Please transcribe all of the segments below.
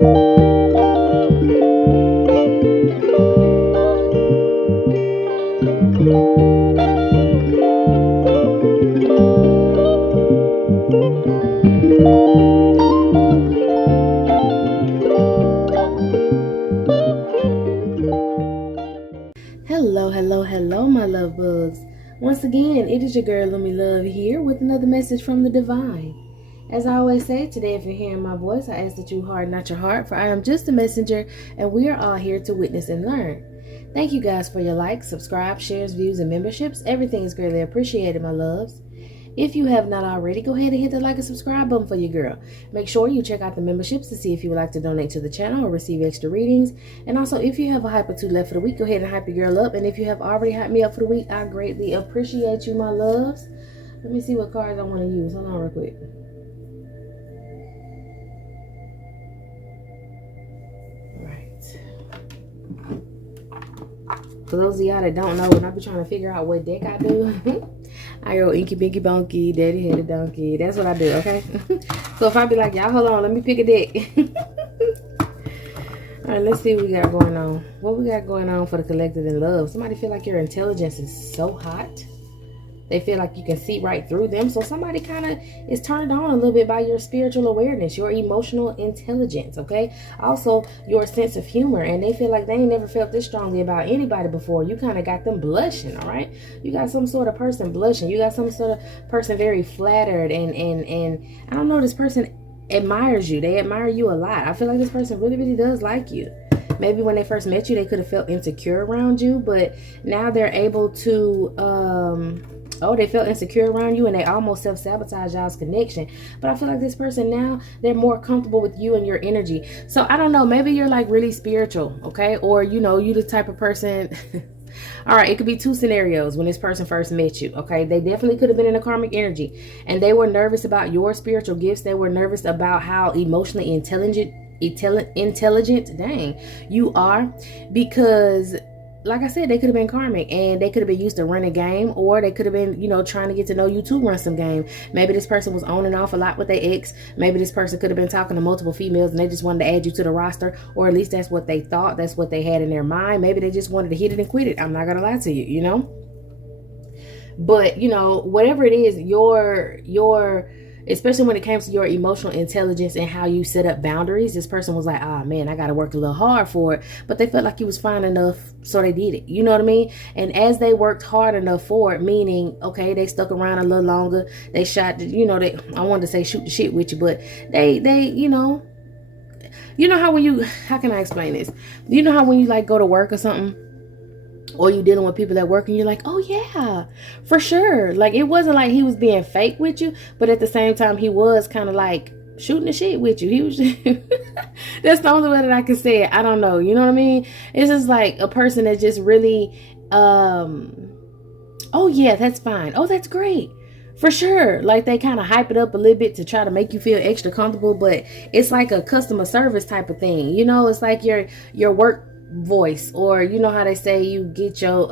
Hello, my love bugs. Once again, it is your girl, Lumi Love, here with another message from the divine. As I always say, today if you're hearing my voice, I ask that you harden not your heart, for I am just a messenger, and we are all here to witness and learn. Thank you guys for your likes, subscribe, shares, views, and memberships. Everything is greatly appreciated, my loves. If you have not already, go ahead and hit the like and subscribe button for your girl. Make sure you check out the memberships to see if you would like to donate to the channel or receive extra readings. And also, if you have a hype or two left for the week, go ahead and hype your girl up. And if you have already hyped me up for the week, I greatly appreciate you, my loves. Let me see what cards I want to use. Hold on real quick. For those of y'all that don't know, when I be trying to figure out what deck I do, I go Inky Binky Bonky, Daddy Headed Donkey. That's what I do, okay? So if I be like, y'all hold on, let me pick a deck. Alright, let's see what we got going on. What we got going on for the collective in love. Somebody feel like your intelligence is so hot. They feel like you can see right through them. So somebody kind of is turned on a little bit by your spiritual awareness, your emotional intelligence, okay? Also, your sense of humor. And they feel like they ain't never felt this strongly about anybody before. You kind of got them blushing, all right? You got some sort of person blushing. You got some sort of person very flattered. And I don't know, this person admires you. They admire you a lot. I feel like this person really, really does like you. Maybe when they first met you, they could have felt insecure around you. But now they're able to... they felt insecure around you and they almost self-sabotage y'all's connection. But I feel like this person now, they're more comfortable with you and your energy. So I don't know, maybe you're like really spiritual, okay? Or, you know, you the type of person... All right, it could be two scenarios when this person first met you, okay? They definitely could have been in a karmic energy and they were nervous about your spiritual gifts. They were nervous about how emotionally intelligent you are, because like I said, they could have been karmic and they could have been used to run a game, or they could have been, you know, trying to get to know you to run some game. Maybe this person was on and off a lot with their ex. Maybe this person could have been talking to multiple females and they just wanted to add you to the roster, or at least that's what they thought. That's what they had in their mind. Maybe they just wanted to hit it and quit it. I'm not going to lie to you, you know, but you know, whatever it is, your especially when it comes to your emotional intelligence and how you set up boundaries, this person was like, oh man, I got to work a little hard for it. But they felt like you was fine enough, so they did it. You know what I mean? And as they worked hard enough for it, meaning, okay, they stuck around a little longer. They shot, you know, I wanted to say shoot the shit with you, but they, you know how when you, how can I explain this? You know how when you like go to work or something, or you dealing with people at work and you're like, oh yeah, for sure. Like, it wasn't like he was being fake with you, but at the same time, he was kind of like shooting the shit with you. He was just that's the only way that I can say it. I don't know. You know what I mean? It's just like a person that just really, oh yeah, that's fine. Oh, that's great. For sure. Like, they kind of hype it up a little bit to try to make you feel extra comfortable, but it's like a customer service type of thing. You know, it's like your work voice, or you know how they say you get your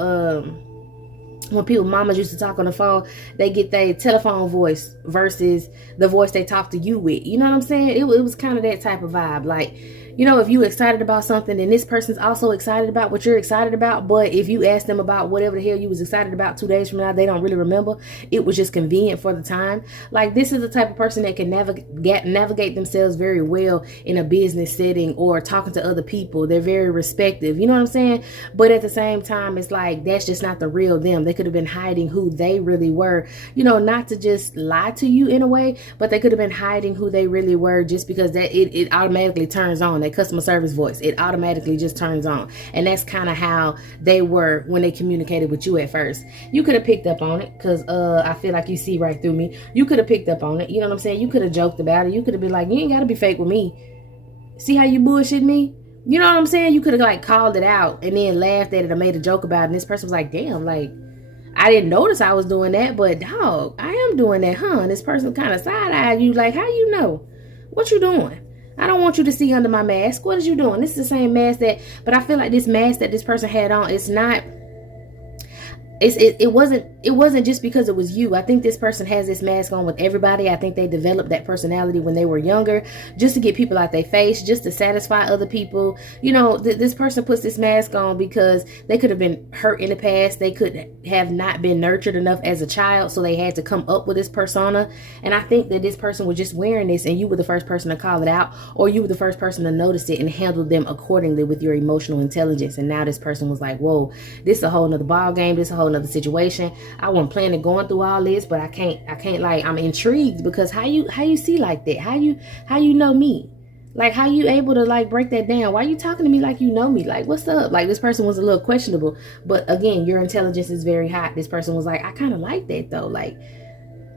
when people mamas used to talk on the phone, they get their telephone voice versus the voice they talk to you with. You know what I'm saying? It was kind of that type of vibe. Like, you know, if you excited about something and this person's also excited about what you're excited about, but if you ask them about whatever the hell you was excited about 2 days from now, they don't really remember. It was just convenient for the time. Like, this is the type of person that can navigate themselves very well in a business setting or talking to other people. They're very respectful. You know what I'm saying? But at the same time, it's like, that's just not the real them. They could have been hiding who they really were, you know, not to just lie to you in a way, but they could have been hiding who they really were, just because that it automatically turns on. Customer service voice, it automatically just turns on. And that's kind of how they were when they communicated with you at first. You could have picked up on it, because I feel like you see right through me. You could have picked up on it. You know what I'm saying? You could have joked about it. You could have been like, you ain't got to be fake with me. See how you bullshit me? You know what I'm saying? You could have like called it out and then laughed at it or made a joke about it. And this person was like, damn, like, I didn't notice I was doing that, but dog, I am doing that, huh? And this person kind of side-eyed you like, how you know? What you doing? I don't want you to see under my mask. What is you doing? This is the same mask but I feel like this mask that this person had on, it's not, it wasn't just because it was you. I think this person has this mask on with everybody. I think they developed that personality when they were younger, just to get people out their face, just to satisfy other people. This person puts this mask on because they could have been hurt in the past. They could have not been nurtured enough as a child, so they had to come up with this persona. And I think that this person was just wearing this, and you were the first person to call it out, or you were the first person to notice it and handle them accordingly with your emotional intelligence. And now this person was like, whoa, this is a whole nother ball game. This is a whole nother situation. I wasn't planning going through all this, but I can't like, I'm intrigued because how you see like that? How you know me? Like, how you able to like break that down? Why you talking to me like you know me? Like, what's up? Like, this person was a little questionable, but again, your intelligence is very high. This person was like, I kind of like that though. Like,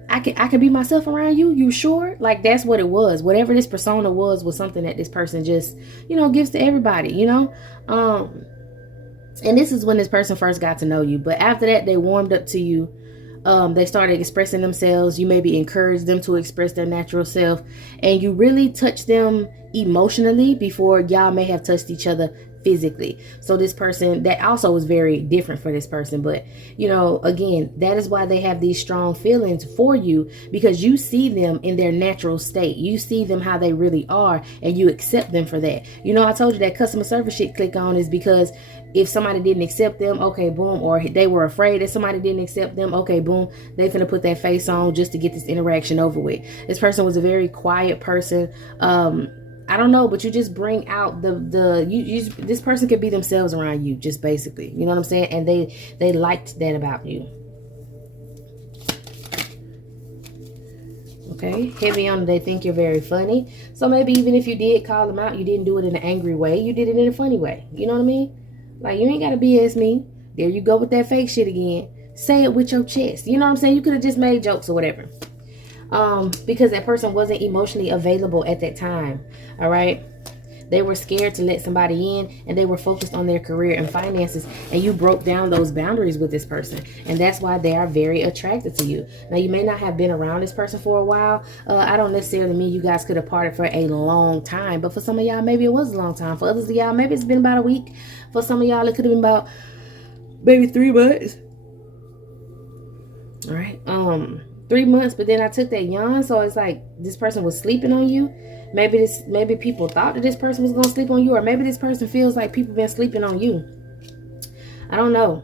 I can be myself around you. You sure? Like, that's what it was. Whatever this persona was something that this person just, gives to everybody, and this is when this person first got to know you. But after that, they warmed up to you. They started expressing themselves. You maybe encouraged them to express their natural self. And you really touched them emotionally before y'all may have touched each other physically. So this person, that also was very different for this person. But, again, that is why they have these strong feelings for you, because you see them in their natural state. You see them how they really are, and you accept them for that. I told you that customer service shit click on is because if somebody didn't accept them, okay, boom, or they were afraid that somebody didn't accept them, okay, boom, they finna put that face on just to get this interaction over with. This person was a very quiet person. I don't know, but you just bring out this person could be themselves around you, just basically, you know what I'm saying? And they liked that about you. Okay, heavy on, they think you're very funny. So maybe even if you did call them out, you didn't do it in an angry way. You did it in a funny way. You know what I mean? Like, you ain't got to BS me. There you go with that fake shit again. Say it with your chest. You know what I'm saying? You could have just made jokes or whatever. Because that person wasn't emotionally available at that time. All right. They were scared to let somebody in, and they were focused on their career and finances, and you broke down those boundaries with this person, and that's why they are very attracted to you. Now, you may not have been around this person for a while. I don't necessarily mean you guys could have parted for a long time, but for some of y'all, maybe it was a long time. For others of y'all, maybe it's been about a week. For some of y'all, it could have been about maybe 3 months. All right. 3 months, but then I took that yawn, so it's like this person was sleeping on you. Maybe people thought that this person was gonna sleep on you, or maybe this person feels like people been sleeping on you. I don't know.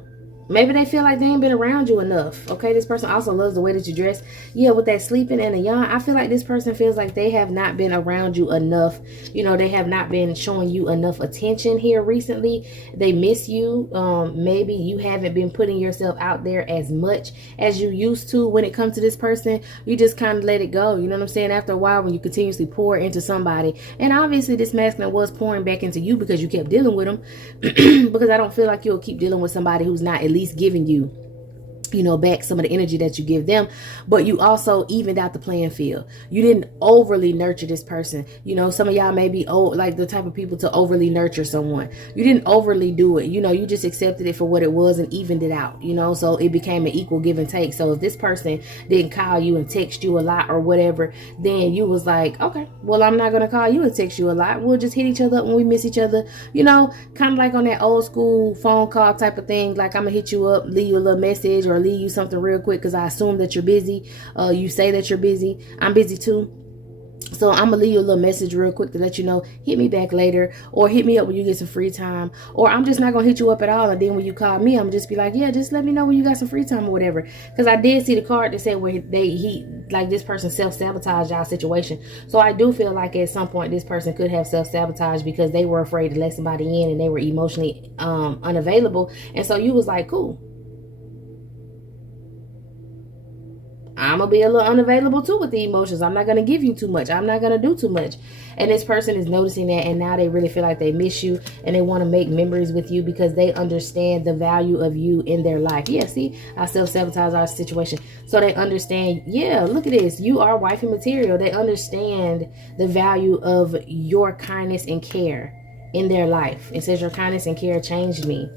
Maybe they feel like they ain't been around you enough. Okay, this person also loves the way that you dress. Yeah, with that sleeping and the yawn, I feel like this person feels like they have not been around you enough. They have not been showing you enough attention here recently. They miss you. Maybe you haven't been putting yourself out there as much as you used to when it comes to this person. You just kind of let it go. You know what I'm saying? After a while, when you continuously pour into somebody, and obviously this masculine was pouring back into you because you kept dealing with them. Because I don't feel like you'll keep dealing with somebody who's not at least giving you back some of the energy that you give them. But you also evened out the playing field. You didn't overly nurture this person. Some of y'all may be like the type of people to overly nurture someone. You didn't overly do it. You just accepted it for what it was and evened it out, so it became an equal give and take. So if this person didn't call you and text you a lot or whatever, then you was like, okay, well, I'm not going to call you and text you a lot. We'll just hit each other up when we miss each other, kind of like on that old school phone call type of thing. Like, I'm gonna hit you up, leave you a little message, or leave you something real quick because I assume that you're busy. You say that you're busy. I'm busy too. So I'm gonna leave you a little message real quick to let you know, hit me back later, or hit me up when you get some free time, or I'm just not gonna hit you up at all. And then when you call me, I'm just be like, yeah, just let me know when you got some free time or whatever. Because I did see the card that said where this person self-sabotaged y'all situation. So I do feel like at some point this person could have self-sabotaged because they were afraid to let somebody in and they were emotionally unavailable. And so you was like, cool, I'm going to be a little unavailable too with the emotions. I'm not going to give you too much. I'm not going to do too much. And this person is noticing that, and now they really feel like they miss you and they want to make memories with you because they understand the value of you in their life. Yeah, see, I self-sabotage our situation. So they understand, yeah, look at this. You are wifey material. They understand the value of your kindness and care in their life. It says your kindness and care changed me.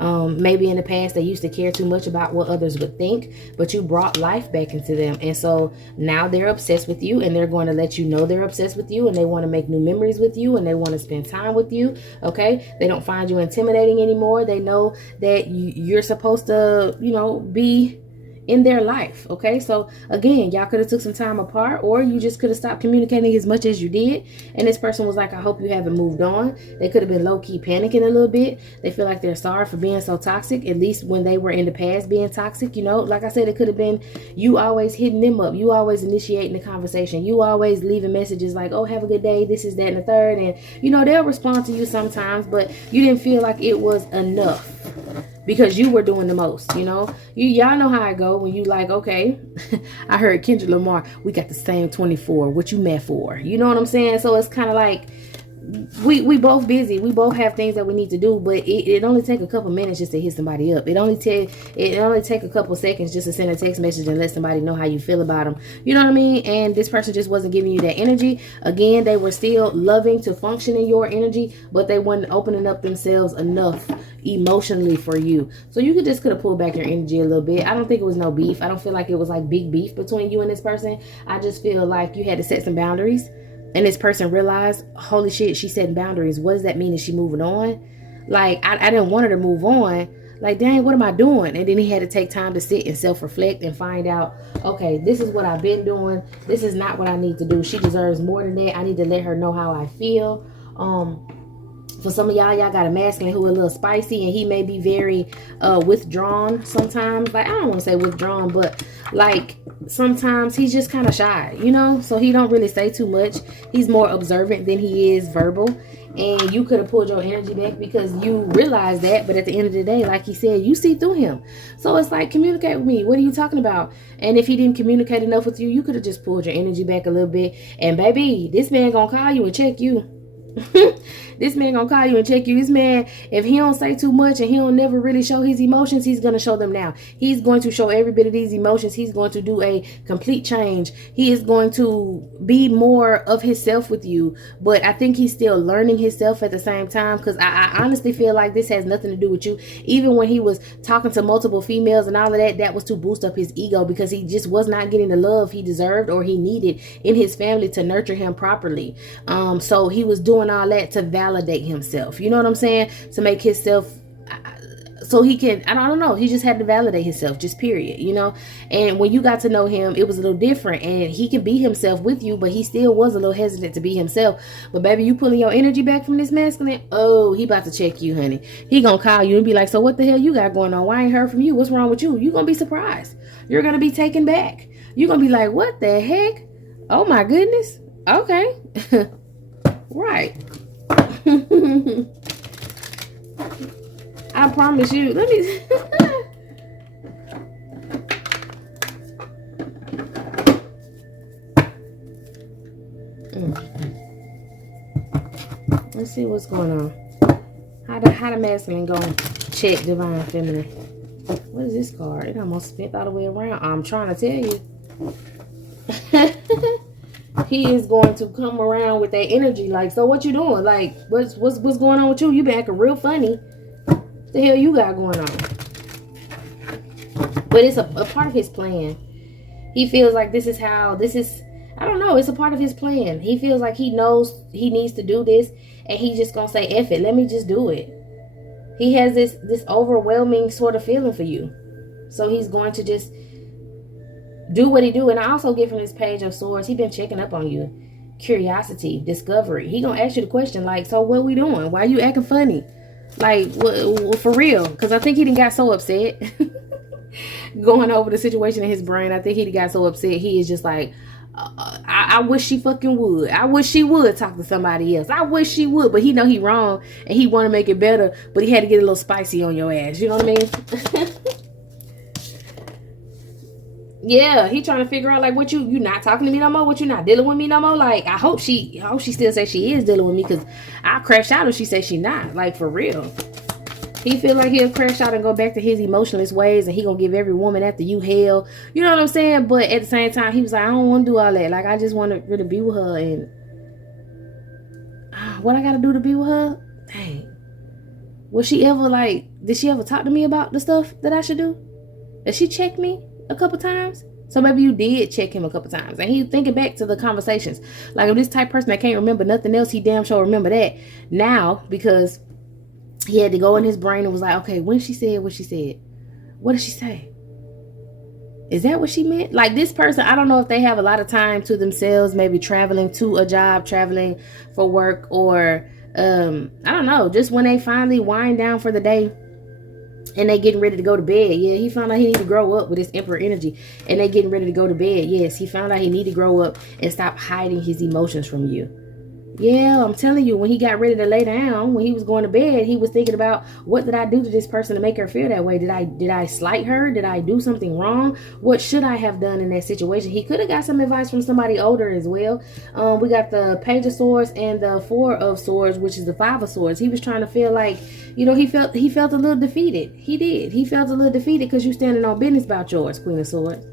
Maybe in the past they used to care too much about what others would think, but you brought life back into them. And so now they're obsessed with you, and they're going to let you know they're obsessed with you, and they want to make new memories with you, and they want to spend time with you. Okay. They don't find you intimidating anymore. They know that you're supposed to, be in their life. Okay, so again, y'all could have took some time apart, or you just could have stopped communicating as much as you did, and this person was like, I hope you haven't moved on. They could have been low-key panicking a little bit. They feel like they're sorry for being so toxic, at least when they were in the past being toxic. Like I said, it could have been you always hitting them up, you always initiating the conversation, you always leaving messages like, oh, have a good day, this is that and the third, and they'll respond to you sometimes, but you didn't feel like it was enough because you were doing the most. Y'all know how I go when you like, okay, I heard Kendrick Lamar, we got the same 24, what you mad for? You know what I'm saying? So it's kind of like we both busy, we both have things that we need to do, but it only take a couple minutes just to hit somebody up. It only take a couple seconds just to send a text message and let somebody know how you feel about them. You know what I mean? And this person just wasn't giving you that energy. Again, they were still loving to function in your energy, but they weren't opening up themselves enough emotionally for you. So you could have pulled back your energy a little bit. I don't think it was no beef. I don't feel like it was like big beef between you and this person. I just feel like you had to set some boundaries. And this person realized, holy shit, she's setting boundaries. What does that mean? Is she moving on? Like, I didn't want her to move on. Like, dang, what am I doing? And then he had to take time to sit and self-reflect and find out, okay, this is what I've been doing. This is not what I need to do. She deserves more than that. I need to let her know how I feel. For some of y'all got a masculine who a little spicy, and he may be very withdrawn sometimes. Like, I don't want to say withdrawn, but like sometimes he's just kind of shy, so he don't really say too much. He's more observant than he is verbal. And you could have pulled your energy back because you realize that, but at the end of the day, like he said, you see through him. So it's like, communicate with me. What are you talking about? And if he didn't communicate enough with you, you could have just pulled your energy back a little bit. And baby, this man gonna call you and check you. This man gonna call you and check you. This man, if he don't say too much and he don't never really show his emotions, he's gonna show them now. He's going to show every bit of these emotions. He's going to do a complete change. He is going to be more of himself with you. But I think he's still learning himself at the same time, because I honestly feel like this has nothing to do with you. Even when he was talking to multiple females and all of that, that was to boost up his ego, because he just was not getting the love he deserved or he needed in his family to nurture him properly. So he was doing all that to validate himself. You know what I'm saying? To make himself so he can, I don't know, he just had to validate himself, just period, and when you got to know him, it was a little different, and he can be himself with you, but he still was a little hesitant to be himself. But baby, you pulling your energy back from this masculine, oh, he about to check you, honey. He gonna call you and be like, so what the hell you got going on? Why I ain't heard from you? What's wrong with you? You're gonna be surprised. You're gonna be taken back. You're gonna be like, what the heck? Oh my goodness. Okay. Right. I promise you. Let me. Let's see what's going on. How the masculine gonna check divine feminine? What is this card? It almost spent all the way around. I'm trying to tell you. He is going to come around with that energy. Like, so what you doing? Like, what's going on with you? You been acting real funny. What the hell you got going on? But it's a part of his plan. He feels like this is, I don't know, it's a part of his plan. He feels like he knows he needs to do this, and he's just gonna say, F it, let me just do it. He has this overwhelming sort of feeling for you. So he's going to just do what he do. And I also get from this Page of Swords, he been checking up on you. Curiosity, discovery. He gonna ask you the question like, so what we doing? Why you acting funny? Like, for real? Because I think he done got so upset. Going over the situation in his brain, I think he got so upset. He is just like, I wish she fucking would. I wish she would talk to somebody else. I wish she would. But he know he wrong, and he want to make it better, but he had to get a little spicy on your ass. You know what I mean? Yeah, he trying to figure out like, what you not talking to me no more? What, you not dealing with me no more? Like, I hope she still say she is dealing with me, because I'll crash out if she say she not. Like, for real. He feel like he'll crash out and go back to his emotionless ways, and he gonna give every woman after you hell. You know what I'm saying? But at the same time, he was like, I don't want to do all that. Like, I just want to really be with her. And what I gotta do to be with her? Dang. Was she ever like, did she ever talk to me about the stuff that I should do? Did she check me a couple times? So maybe you did check him a couple times. And he's thinking back to the conversations. Like, if this type of person that can't remember nothing else, he damn sure remember that now, because he had to go in his brain and was like, okay, when she said what she said, what did she say? Is that what she meant? Like, this person, I don't know if they have a lot of time to themselves, maybe traveling to a job, traveling for work, or I don't know, just when they finally wind down for the day and they getting ready to go to bed. Yeah, he found out he need to grow up with his emperor energy, and they getting ready to go to bed. Yes, he found out he need to grow up and stop hiding his emotions from you. Yeah, I'm telling you, when he got ready to lay down, when he was going to bed, he was thinking about, what did I do to this person to make her feel that way? Did I slight her? Did I do something wrong? What should I have done in that situation? He could have got some advice from somebody older as well. We got the Page of Swords and the Four of Swords, which is the Five of Swords. He was trying to feel like, you know, he felt a little defeated. He did. He felt a little defeated because you standing on business about yours, Queen of Swords.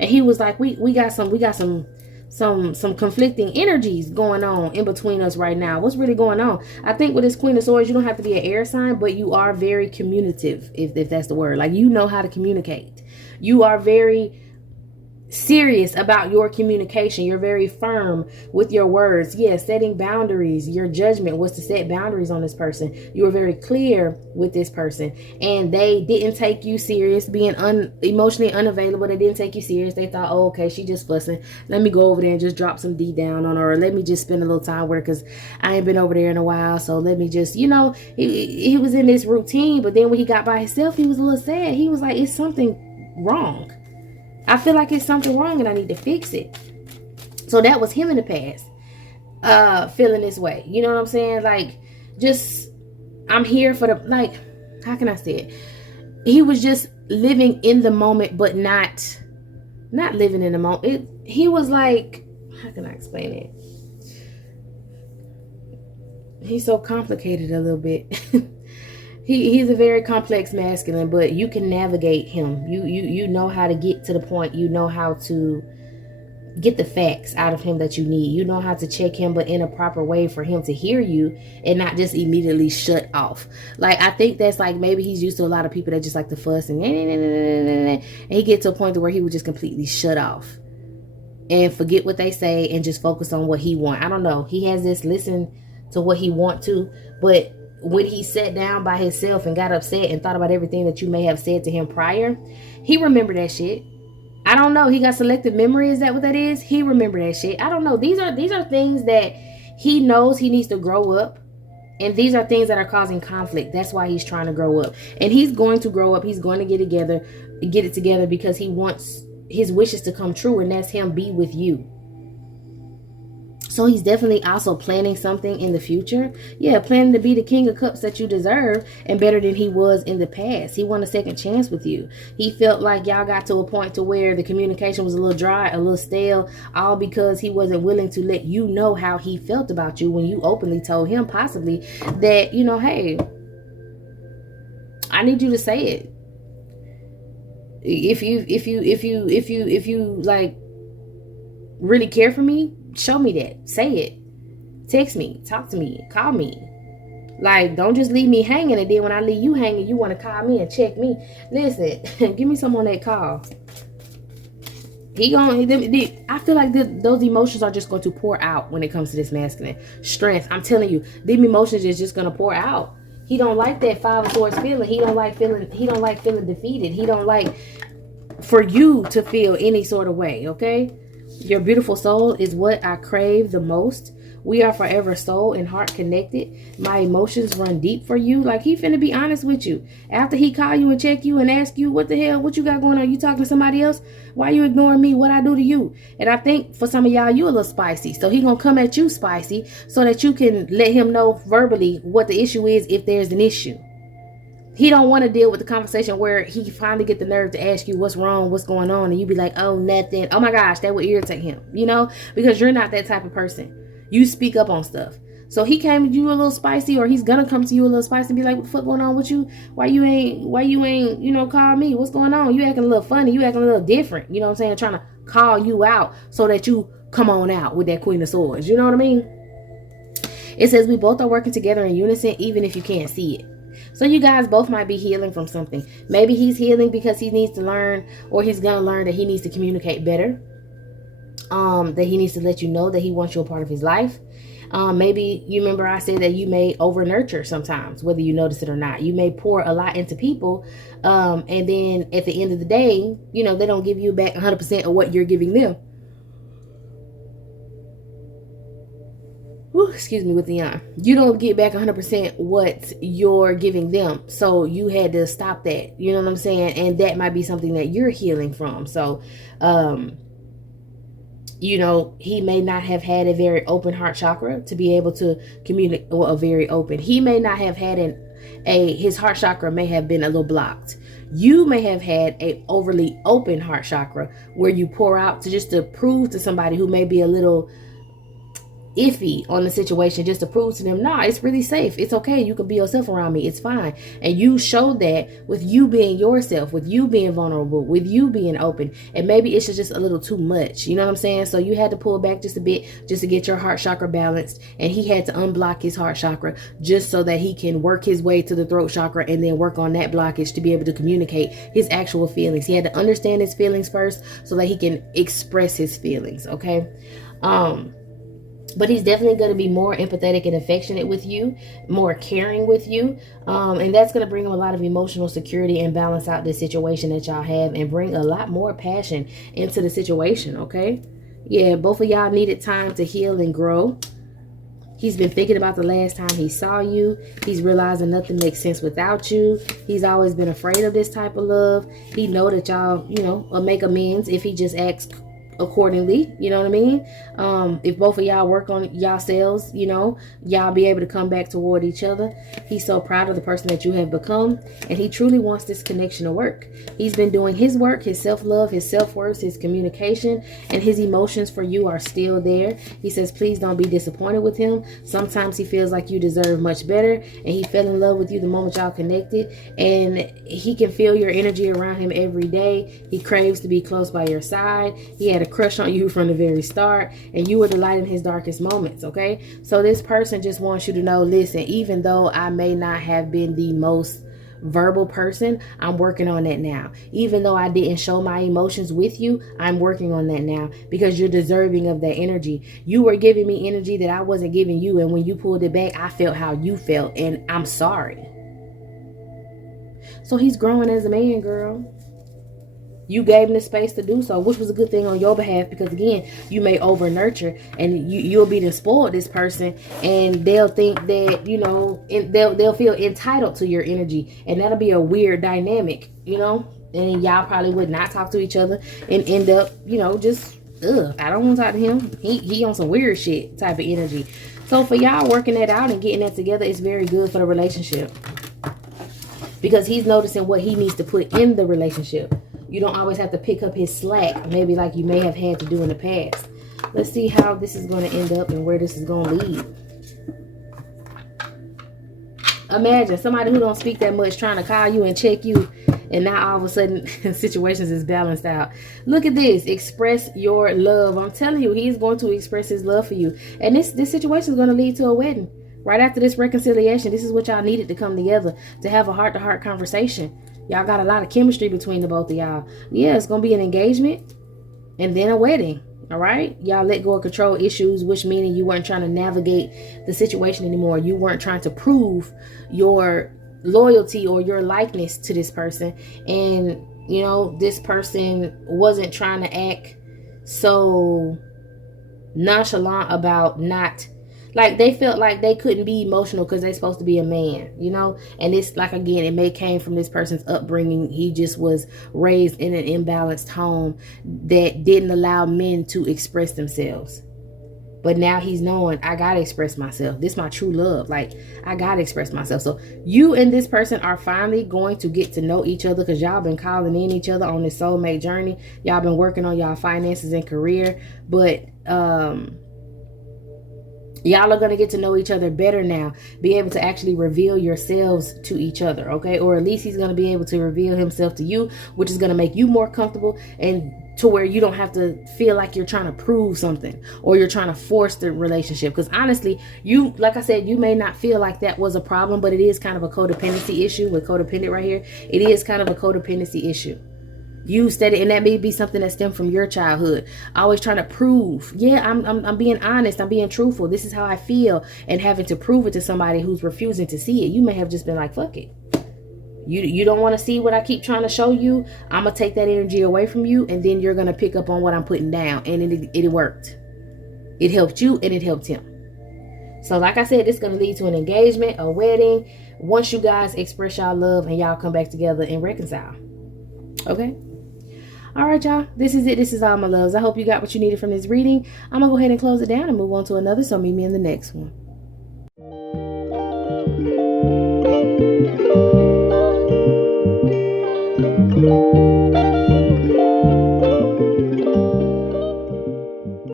And he was like, we got some conflicting energies going on in between us right now. What's really going on? I think with this Queen of Swords, you don't have to be an air sign, but you are very communicative, if that's the word. Like, you know how to communicate. You are very serious about your communication. You're very firm with your words. Yes, setting boundaries. Your judgment was to set boundaries on this person. You were very clear with this person, and they didn't take you serious, being emotionally unavailable. They didn't take you serious. They thought, oh, okay, she just fussing. Let me go over there and just drop some D down on her, or let me just spend a little time with her because I ain't been over there in a while. So let me just, you know, he was in this routine, but then when he got by himself, he was a little sad. He was like, it's something wrong. I feel like it's something wrong and I need to fix it. So that was him in the past, feeling this way. You know what I'm saying? Like, just, I'm here for the, like, how can I say it? He was just living in the moment, but not living in the moment. He was like, how can I explain it? He's so complicated a little bit. He's a very complex masculine, but you can navigate him. You know how to get to the point. You know how to get the facts out of him that you need. You know how to check him, but in a proper way for him to hear you and not just immediately shut off. Like, I think that's like, maybe he's used to a lot of people that just like to fuss and he get to a point where he would just completely shut off and forget what they say and just focus on what he want. I don't know. He has this listen to what he want to, but when he sat down by himself and got upset and thought about everything that you may have said to him prior, he remembered that shit. I don't know. He got selective memory. Is that what that is? He remembered that shit. I don't know. These are things that he knows he needs to grow up. And these are things that are causing conflict. That's why he's trying to grow up. And he's going to grow up. He's going to get it together because he wants his wishes to come true. And that's him be with you. So he's definitely also planning something in the future. Yeah, planning to be the King of Cups that you deserve and better than he was in the past. He won a second chance with you. He felt like y'all got to a point to where the communication was a little dry, a little stale, all because he wasn't willing to let you know how he felt about you when you openly told him possibly that, you know, hey, I need you to say it. If you like really care for me, show me that. Say it. Text me. Talk to me. Call me. Like, don't just leave me hanging, and then when I leave you hanging, you want to call me and check me. Listen, give me some on that call. I feel like those emotions are just going to pour out when it comes to this masculine strength. I'm telling you, them emotions is just going to pour out. He don't like that Five of Swords feeling. He don't like feeling defeated. He don't like for you to feel any sort of way, okay? Your beautiful soul is what I crave the most. We are forever soul and heart connected. My emotions run deep for you. Like, he finna be honest with you. After he call you and check you and ask you, what the hell, what you got going on? You talking to somebody else? Why you ignoring me? What I do to you? And I think for some of y'all, you a little spicy. So he gonna come at you spicy so that you can let him know verbally what the issue is if there's an issue. He don't want to deal with the conversation where he finally get the nerve to ask you what's wrong, what's going on, and you be like, oh, nothing. Oh my gosh, that would irritate him, you know, because you're not that type of person. You speak up on stuff. So he came to you a little spicy, or he's gonna come to you a little spicy and be like, what the fuck going on with you? Why you ain't, you know, call me? What's going on? You acting a little funny. You acting a little different. You know what I'm saying? Trying to call you out so that you come on out with that Queen of Swords. You know what I mean? It says we both are working together in unison, even if you can't see it. So you guys both might be healing from something. Maybe he's healing because he needs to learn, or he's going to learn that he needs to communicate better. That he needs to let you know that he wants you a part of his life. Maybe you remember I said that you may over nurture sometimes, whether you notice it or not. You may pour a lot into people, and then at the end of the day, you know, they don't give you back 100% of what you're giving them. Ooh, excuse me, with the yawn. You don't get back 100% what you're giving them. So you had to stop that. You know what I'm saying? And that might be something that you're healing from. So, you know, he may not have had a very open heart chakra to be able to communicate. Well, a very open. He may not have had his heart chakra may have been a little blocked. You may have had a overly open heart chakra where you pour out to prove to somebody who may be a little iffy on the situation, just to prove to them, nah, it's really safe, it's okay, you can be yourself around me, it's fine. And you showed that with you being yourself, with you being vulnerable, with you being open. And maybe it's just a little too much, you know what I'm saying? So you had to pull back just a bit just to get your heart chakra balanced, and he had to unblock his heart chakra just so that he can work his way to the throat chakra and then work on that blockage to be able to communicate his actual feelings. He had to understand his feelings first so that he can express his feelings. Okay. But he's definitely going to be more empathetic and affectionate with you, more caring with you. And that's going to bring him a lot of emotional security and balance out this situation that y'all have, and bring a lot more passion into the situation, okay? Yeah, both of y'all needed time to heal and grow. He's been thinking about the last time he saw you. He's realizing nothing makes sense without you. He's always been afraid of this type of love. He know that y'all, you know, will make amends if he just acts accordingly, you know what I mean? If both of y'all work on yourselves, you know, y'all be able to come back toward each other. He's so proud of the person that you have become, and he truly wants this connection to work. He's been doing his work, his self-love, his self-worth, his communication, and his emotions for you are still there. He says, please don't be disappointed with him. Sometimes he feels like you deserve much better, and he fell in love with you the moment y'all connected, and he can feel your energy around him every day. He craves to be close by your side. He had a crush on you from the very start, and you were the light in his darkest moments. Okay, so this person just wants you to know, listen, even though I may not have been the most verbal person, I'm working on that now. Even though I didn't show my emotions with you, I'm working on that now, because you're deserving of that energy. You were giving me energy that I wasn't giving you, and when you pulled it back, I felt how you felt, and I'm sorry. So he's growing as a man, girl. You gave him the space to do so, which was a good thing on your behalf, because again, you may over nurture, and you'll be spoiled this person, and they'll think that, you know, they'll feel entitled to your energy, and that'll be a weird dynamic, you know, and y'all probably would not talk to each other and end up, you know, just I don't want to talk to him. He on some weird shit type of energy. So for y'all working that out and getting that together, it's very good for the relationship, because he's noticing what he needs to put in the relationship. You don't always have to pick up his slack, maybe like you may have had to do in the past. Let's see how this is going to end up and where this is going to lead. Imagine somebody who don't speak that much trying to call you and check you, and now all of a sudden situations is balanced out. Look at this. Express your love. I'm telling you, he's going to express his love for you. And this situation is going to lead to a wedding. Right after this reconciliation, this is what y'all needed to come together, to have a heart-to-heart conversation. Y'all got a lot of chemistry between the both of y'all. Yeah, it's going to be an engagement and then a wedding. All right. Y'all let go of control issues, which meaning you weren't trying to navigate the situation anymore. You weren't trying to prove your loyalty or your likeness to this person. And, you know, this person wasn't trying to act so nonchalant about not, like, they felt like they couldn't be emotional because they're supposed to be a man, you know? And it's like, again, it may came from this person's upbringing. He just was raised in an imbalanced home that didn't allow men to express themselves. But now he's knowing, I got to express myself. This is my true love. Like, I got to express myself. So you and this person are finally going to get to know each other, because y'all been calling in each other on this soulmate journey. Y'all been working on y'all finances and career. But, Y'all are going to get to know each other better now. Be able to actually reveal yourselves to each other, okay? Or at least he's going to be able to reveal himself to you, which is going to make you more comfortable and to where you don't have to feel like you're trying to prove something or you're trying to force the relationship. Because honestly, you, like I said, you may not feel like that was a problem, but it is kind of a codependency issue with codependent right here. It is kind of a codependency issue. You steady, and that may be something that stemmed from your childhood. Always trying to prove, yeah, I'm being honest, I'm being truthful. This is how I feel, and having to prove it to somebody who's refusing to see it. You may have just been like, fuck it. You don't want to see what I keep trying to show you. I'm gonna take that energy away from you, and then you're gonna pick up on what I'm putting down, and it worked. It helped you, and it helped him. So like I said, it's gonna lead to an engagement, a wedding. Once you guys express y'all love and y'all come back together and reconcile. Okay. All right, y'all. This is it. This is all my loves. I hope you got what you needed from this reading. I'm going to go ahead and close it down and move on to another. So meet me in the next one.